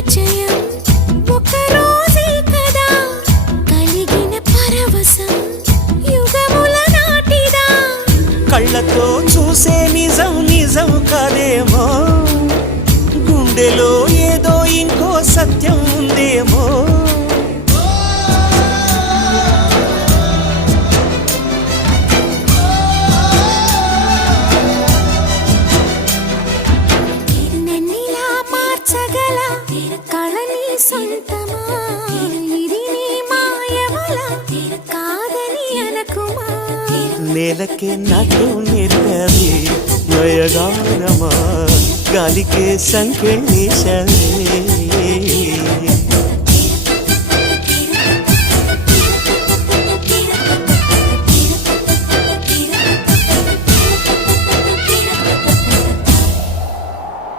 పరిచయం ఒక రోజే కదా కలిగిన పరవశం యుగముల నాటిదా కళ్ళతో చూసే నిజం నిజం కాదేమో గుండెలో ఏదో ఇంకో సత్యం ఉందేమో నన్నిలా మార్చగల కళని సొంతమా ఇది నీ మాయవల కాదని అనకుమా నేలకే నాటు నేర్పవి నయగానమా గాలికే సంకెళ్ళేశావే